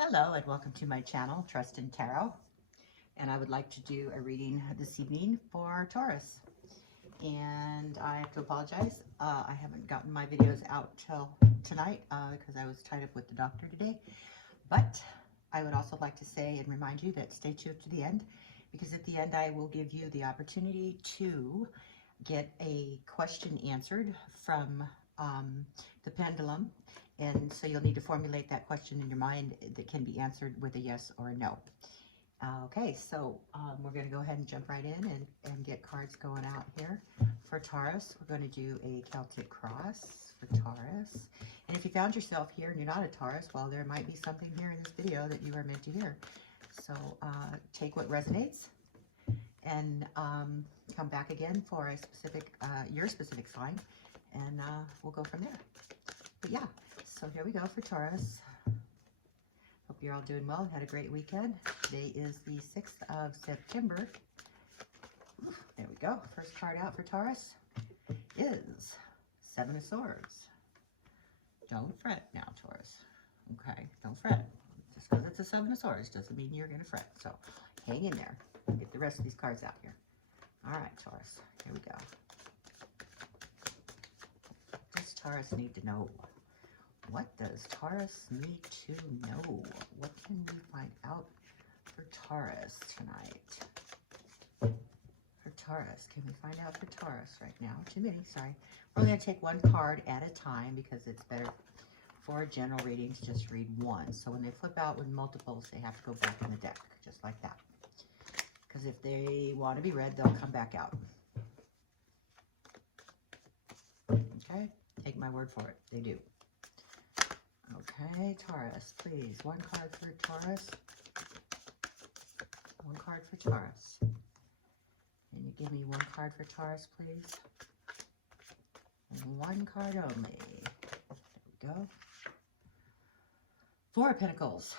Hello and welcome to my channel, Trust in Tarot. And I would like to do a reading this evening for Taurus. And I have to apologize. I haven't gotten my videos out till tonight because I was tied up with the doctor today. But I would also like to say and remind you that stay tuned to the end, because at the end I will give you the opportunity to get a question answered from the Pendulum. And so you'll need to formulate that question in your mind that can be answered with a yes or a no. Okay, so we're going to go ahead and jump right in and get cards going out here for Taurus. We're going to do a Celtic cross for Taurus. And if you found yourself here and you're not a Taurus, well, there might be something here in this video that you are meant to hear. So take what resonates and come back again for a specific, your specific sign, and we'll go from there. But yeah, so here we go for Taurus. Hope you're all doing well. Had a great weekend. Today is the 6th of September. There we go. First card out for Taurus is Seven of Swords. Don't fret now, Taurus. Okay, don't fret. Just because it's a Seven of Swords doesn't mean you're going to fret. So hang in there. Get the rest of these cards out here. All right, Taurus. Here we go. What does Taurus need to know? What does Taurus need to know? What can we find out for Taurus tonight? For Taurus, can we find out for Taurus right now? Too many, sorry. We're going to take one card at a time because it's better for a general reading to just read one. So when they flip out with multiples, they have to go back in the deck, just like that. Because if they want to be read, they'll come back out. Okay? Take my word for it. They do. Okay, Taurus, please. One card for Taurus. One card for Taurus. Can you give me one card for Taurus, please? And one card only. There we go. Four of Pentacles.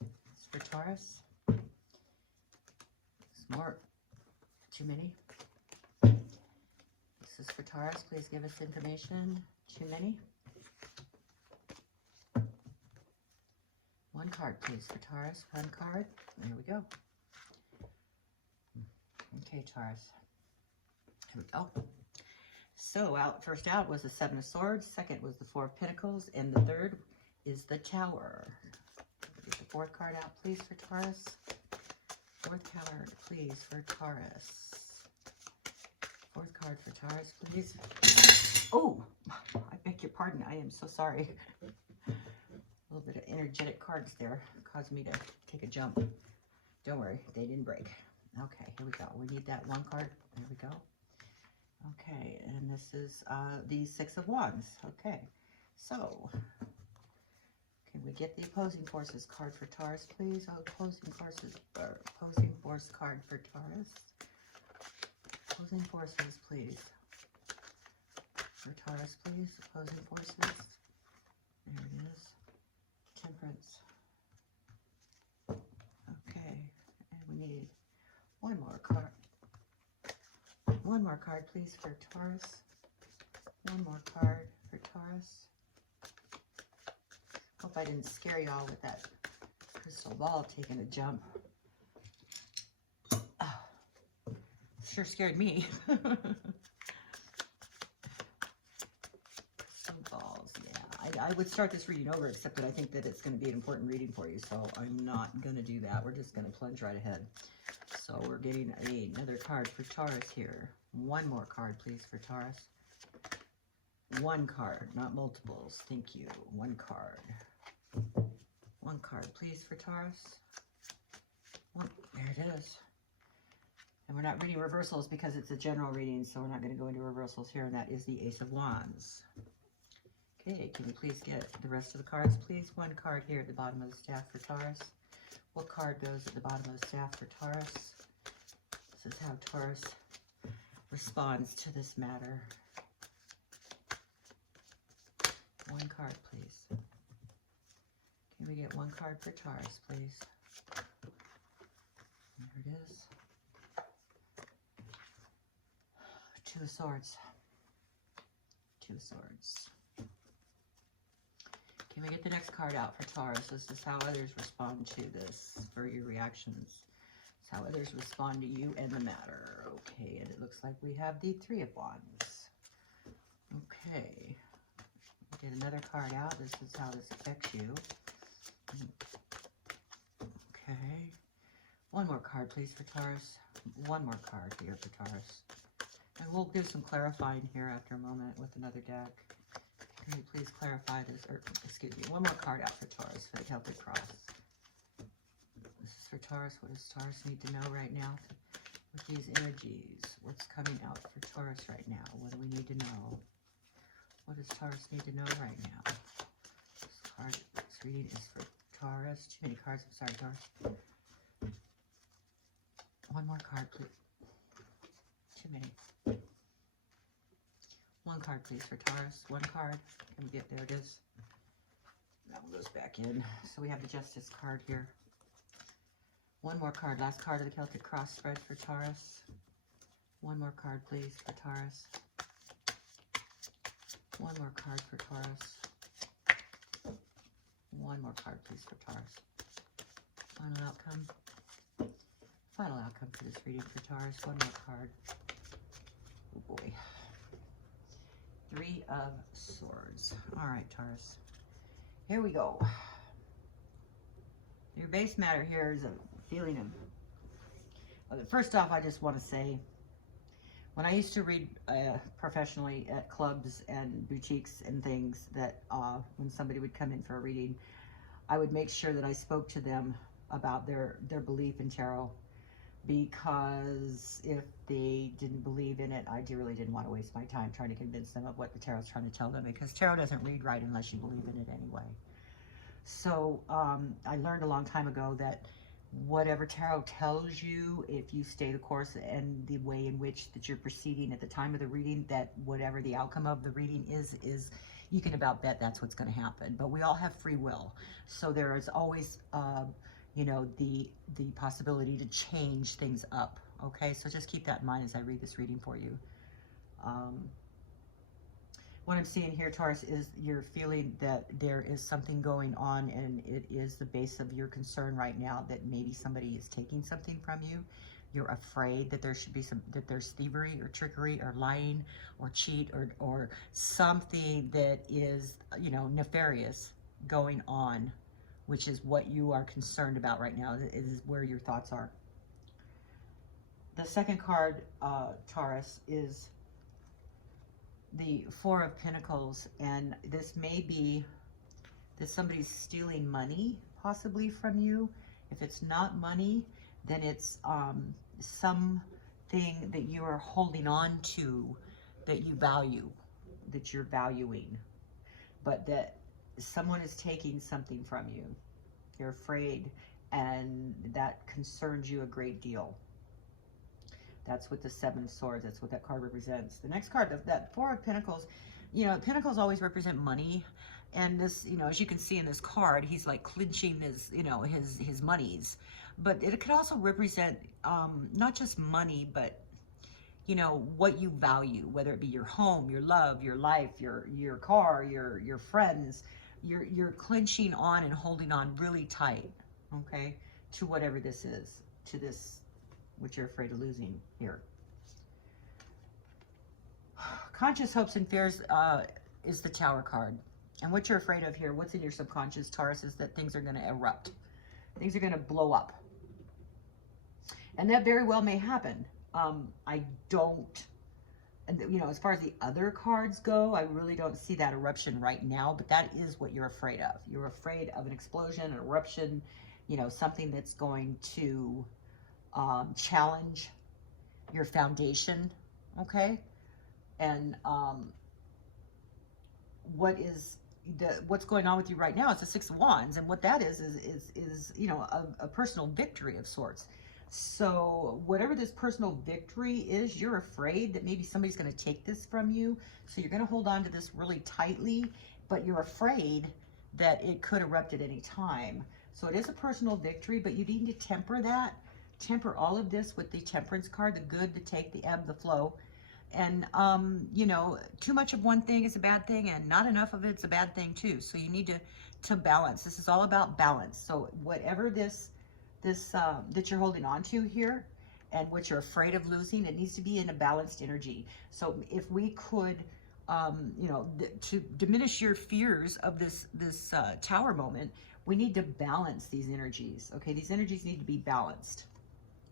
It's for Taurus. It's more. Too many. This is for Taurus. Please give us information. Too many. One card, please, for Taurus. One card. There we go. Okay, Taurus. Here we go. So, first out was the Seven of Swords. Second was the Four of Pentacles. And the third is the Tower. Get the fourth card out, please, for Taurus. Fourth card, please, for Taurus. Fourth card for Taurus, please. Oh, I beg your pardon. I am so sorry. A little bit of energetic cards there caused me to take a jump. Don't worry, they didn't break. Okay, here we go. We need that one card. There we go. Okay, and this is the Six of Wands. Okay, so can we get the opposing forces card for Taurus, please? Opposing force card for Taurus. Opposing forces, please. For Taurus, please. Opposing forces. There it is. Temperance. Okay, and we need one more card. One more card, please, for Taurus. One more card for Taurus. Hope I didn't scare y'all with that crystal ball taking a jump. Oh, sure scared me. Balls, yeah. I would start this reading over, except that I think that it's going to be an important reading for you, so I'm not going to do that. We're just going to plunge right ahead. So we're getting another card for Taurus here. One more card, please, for Taurus. One card, not multiples. Thank you. One card. One card, please, for Taurus. One. There it is. And we're not reading reversals because it's a general reading, so we're not going to go into reversals here, and that is the Ace of Wands. Okay, can you please get the rest of the cards, please? One card here at the bottom of the staff for Taurus. What card goes at the bottom of the staff for Taurus? This is how Taurus responds to this matter. One card, please. Can we get one card for Taurus, please? There it is. Two of Swords. Two of Swords. Can we get the next card out for Taurus? This is how others respond to this, for your reactions. It's how others respond to you and the matter. Okay, and it looks like we have the Three of Wands. Okay. Get another card out. This is how this affects you. Okay. One more card, please, for Taurus. One more card here for Taurus. And we'll do some clarifying here after a moment with another deck. Can you please clarify this? Or, excuse me, one more card out for Taurus for the Celtic cross. This is for Taurus. What does Taurus need to know right now with these energies? What's coming out for Taurus right now? What do we need to know? What does Taurus need to know right now? This card, this reading is for Taurus. Too many cards. I'm sorry, Taurus. One more card, please. Too many. One card, please, for Taurus. One card. Can we get, there it is. That one goes back in. So we have the Justice card here. One more card. Last card of the Celtic cross spread for Taurus. One more card, please, for Taurus. One more card for Taurus. One more card, please, for Taurus. Final outcome. Final outcome for this reading for Taurus. One more card. Oh boy. Three of Swords. All right, Taurus. Here we go. Your base matter here is a feeling of... First off, I just want to say, when I used to read professionally at clubs and boutiques and things, that when somebody would come in for a reading, I would make sure that I spoke to them about their belief in tarot, because if they didn't believe in it, I really didn't want to waste my time trying to convince them of what the tarot's trying to tell them, because tarot doesn't read right unless you believe in it anyway. So I learned a long time ago that whatever tarot tells you, if you stay the course and the way in which that you're proceeding at the time of the reading, that whatever the outcome of the reading is you can about bet that's what's going to happen. But we all have free will, so there is always you know, the possibility to change things up. Okay, so just keep that in mind as I read this reading for you. What I'm seeing here, Taurus, is you're feeling that there is something going on, and it is the base of your concern right now that maybe somebody is taking something from you. You're afraid that there should be that there's thievery or trickery or lying or cheat or something that is, you know, nefarious going on, which is what you are concerned about right now. Is where your thoughts are. The second card, Taurus, is the Four of Pentacles, and this may be that somebody's stealing money possibly from you. If it's not money, then it's something that you are holding on to that you value, that you're valuing, but that someone is taking something from you. You're afraid, and that concerns you a great deal. That's what the Seven of Swords, that's what that card represents. The next card, that Four of Pentacles, you know, Pentacles always represent money. And this, you know, as you can see in this card, he's like clinching his, you know, his monies. But it could also represent not just money, but, you know, what you value, whether it be your home, your love, your life, your car, your friends. You're clinching on and holding on really tight, okay, to whatever this is, to this, what you're afraid of losing here. Conscious hopes and fears is the Tower card. And what you're afraid of here, what's in your subconscious, Taurus, is that things are going to erupt. Things are going to blow up. And that very well may happen. I don't, you know, as far as the other cards go, I really don't see that eruption right now, but that is what you're afraid of. You're afraid of an explosion, an eruption, you know, something that's going to challenge your foundation, okay? And what's going on with you right now is the Six of Wands, and what that is you know, a personal victory of sorts. So whatever this personal victory is, you're afraid that maybe somebody's going to take this from you, so you're going to hold on to this really tightly, but you're afraid that it could erupt at any time. So it is a personal victory, but you need to temper that. Temper all of this with the Temperance card, the good, the take, the ebb, the flow. And, you know, too much of one thing is a bad thing, and not enough of it's a bad thing too. So you need to balance. This is all about balance. So whatever that you're holding on to here, and what you're afraid of losing, it needs to be in a balanced energy. So if we could, you know, to diminish your fears of this tower moment, we need to balance these energies. Okay, these energies need to be balanced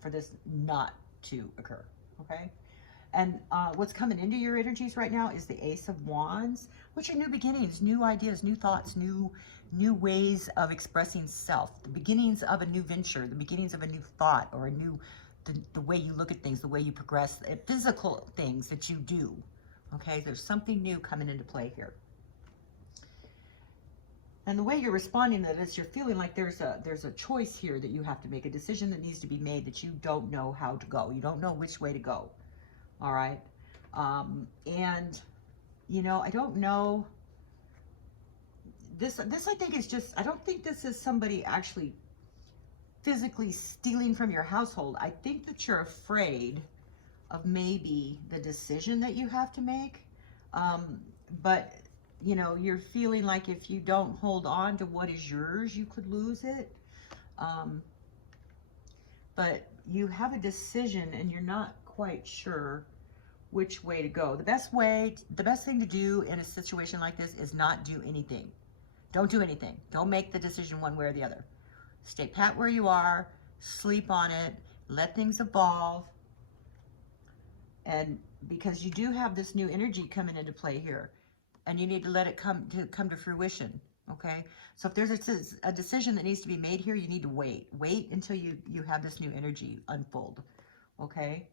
for this not to occur. Okay. And what's coming into your energies right now is the Ace of Wands, which are new beginnings, new ideas, new thoughts, new ways of expressing self, the beginnings of a new venture, the beginnings of a new thought, or a new, the way you look at things, the way you progress, physical things that you do. Okay, there's something new coming into play here. And the way you're responding to this, you're feeling like there's a choice here that you have to make, a decision that needs to be made that you don't know how to go. You don't know which way to go. All right. And, you know, I don't know. This I think is just, I don't think this is somebody actually physically stealing from your household. I think that you're afraid of maybe the decision that you have to make. But, you know, you're feeling like if you don't hold on to what is yours, you could lose it. But you have a decision and you're not quite sure which way to go. The best thing to do in a situation like this is not do anything. Don't do anything. Don't make the decision one way or the other. Stay pat where you are, sleep on it, let things evolve. And because you do have this new energy coming into play here, and you need to let it come to fruition. Okay, so if there's a decision that needs to be made here, you need to wait until you have this new energy unfold. Okay.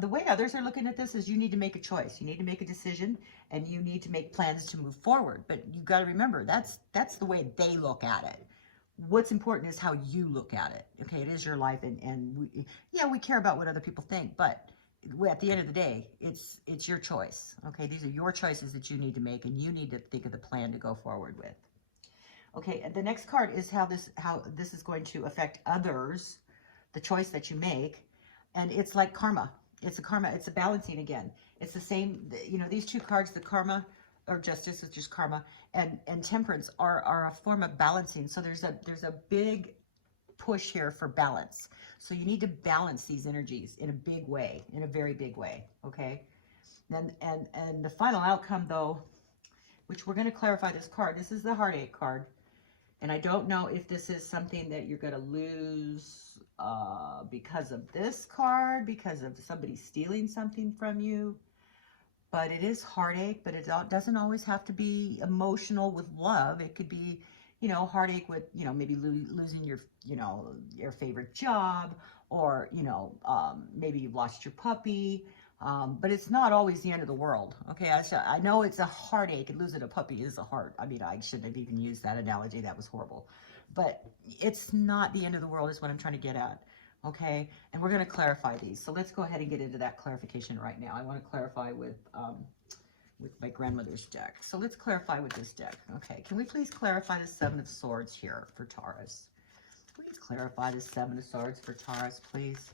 The way others are looking at this is you need to make a choice. You need to make a decision, and you need to make plans to move forward. But you got to remember, that's the way they look at it. What's important is how you look at it. Okay, it is your life, and we care about what other people think, but at the end of the day, it's your choice. Okay, these are your choices that you need to make, and you need to think of the plan to go forward with. Okay, and the next card is how this is going to affect others, the choice that you make. And it's like karma. It's a balancing again. It's the same, you know, these two cards, the karma or justice, which is karma, and temperance are a form of balancing. So there's a big push here for balance. So you need to balance these energies in a big way, in a very big way. Okay. And the final outcome though, which we're going to clarify this card. This is the heartache card. And I don't know if this is something that you're going to lose because of this card, because of somebody stealing something from you. But it is heartache, but it doesn't always have to be emotional with love. It could be, you know, heartache with, you know, maybe losing your, you know, your favorite job, or, you know, maybe you've lost your puppy. But it's not always the end of the world. Okay, I know it's a heartache, and losing a puppy is a heart. I mean, I shouldn't have even used that analogy. That was horrible. But it's not the end of the world is what I'm trying to get at. Okay, and we're going to clarify these. So let's go ahead and get into that clarification right now. I want to clarify with my grandmother's deck. So let's clarify with this deck. Okay, can we please clarify the Seven of Swords here for Taurus? Please clarify the Seven of Swords for Taurus, please.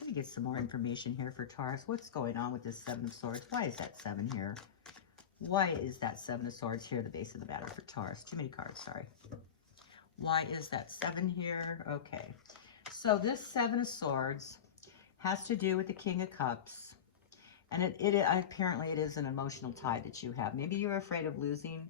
Let me get some more information here for Taurus. What's going on with this Seven of Swords? Why is that 7 here? Why is that Seven of Swords here, the base of the matter for Taurus? Too many cards, sorry. Why is that 7 here? Okay. So this Seven of Swords has to do with the King of Cups. And apparently it is an emotional tie that you have. Maybe you're afraid of losing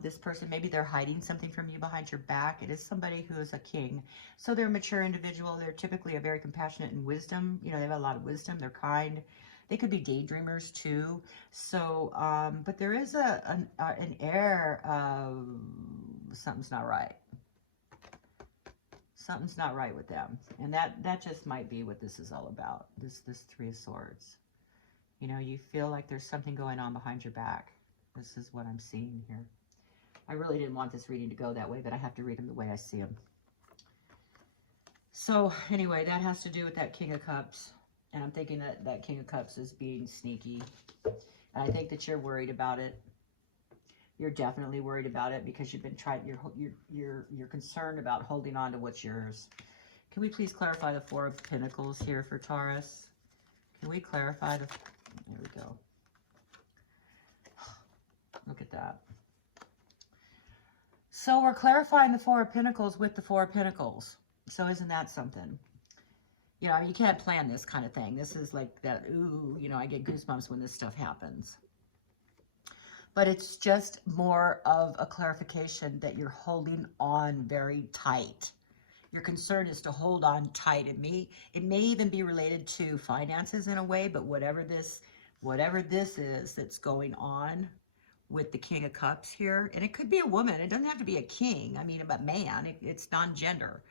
this person. Maybe they're hiding something from you behind your back. It is somebody who is a king. So they're a mature individual. They're typically a very compassionate and wisdom. You know, they have a lot of wisdom. They're kind. They could be daydreamers too. So, but there is an air of something's not right. Something's not right with them. And that just might be what this is all about. This Three of Swords. You know, you feel like there's something going on behind your back. This is what I'm seeing here. I really didn't want this reading to go that way, but I have to read them the way I see them. So anyway, that has to do with that King of Cups. And I'm thinking that King of Cups is being sneaky. And I think that you're worried about it. You're definitely worried about it because you've been trying, you're concerned about holding on to what's yours. Can we please clarify the Four of Pentacles here for Taurus? Can we clarify the There we go. Look at that. So we're clarifying the Four of Pentacles with the Four of Pentacles. So isn't that something? You know, you can't plan this kind of thing. This is like that, ooh, you know, I get goosebumps when this stuff happens. But it's just more of a clarification that you're holding on very tight. Your concern is to hold on tight. It may even be related to finances in a way, but whatever this is that's going on with the King of Cups here, and it could be a woman. It doesn't have to be a king. I mean, about man. It's non-gender,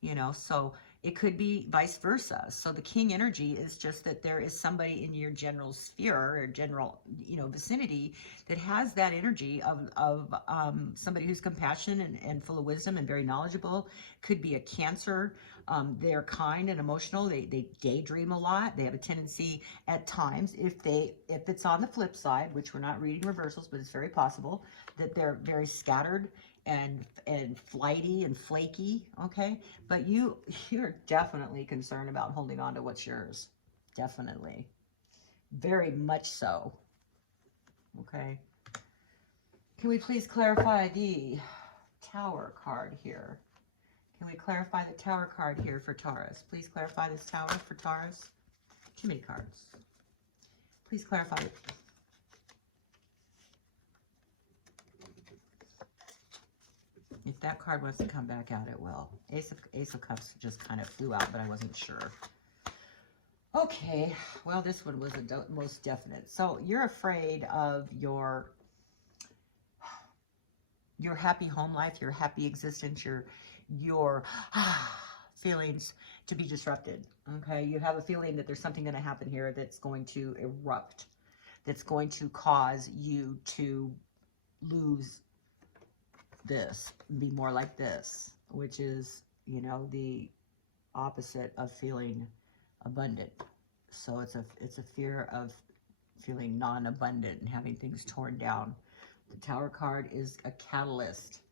you know. So it could be vice versa. So the King energy is just that there is somebody in your general sphere or general, you know, vicinity that has that energy of somebody who's compassionate and full of wisdom and very knowledgeable. Could be a Cancer. They're kind and emotional. They daydream a lot. They have a tendency at times, if it's on the flip side, which we're not reading reversals, but it's very possible that they're very scattered and flighty and flaky, okay? But you're definitely concerned about holding on to what's yours. Definitely. Very much so. Okay. Can we please clarify the Tower card here? Can we clarify the Tower card here for Taurus? Please clarify this Tower for Taurus. Too many cards. Please clarify it. If that card wants to come back out, it will. Ace of Cups just kind of flew out, but I wasn't sure. Okay, well, this one was the most definite. So you're afraid of your happy home life, your happy existence, your feelings to be disrupted. Okay, you have a feeling that there's something going to happen here that's going to erupt, that's going to cause you to lose this, be more like this, which is, you know, the opposite of feeling abundant. So it's a fear of feeling non-abundant and having things torn down. The Tower card is a catalyst.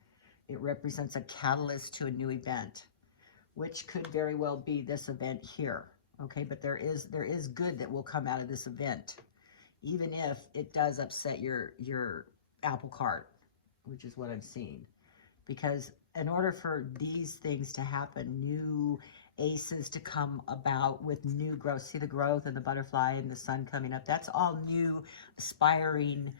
It represents a catalyst to a new event, which could very well be this event here. Okay, but there is good that will come out of this event, even if it does upset your apple cart, which is what I'm seeing. Because in order for these things to happen, new aces to come about with new growth. See the growth and the butterfly and the sun coming up. That's all new, aspiring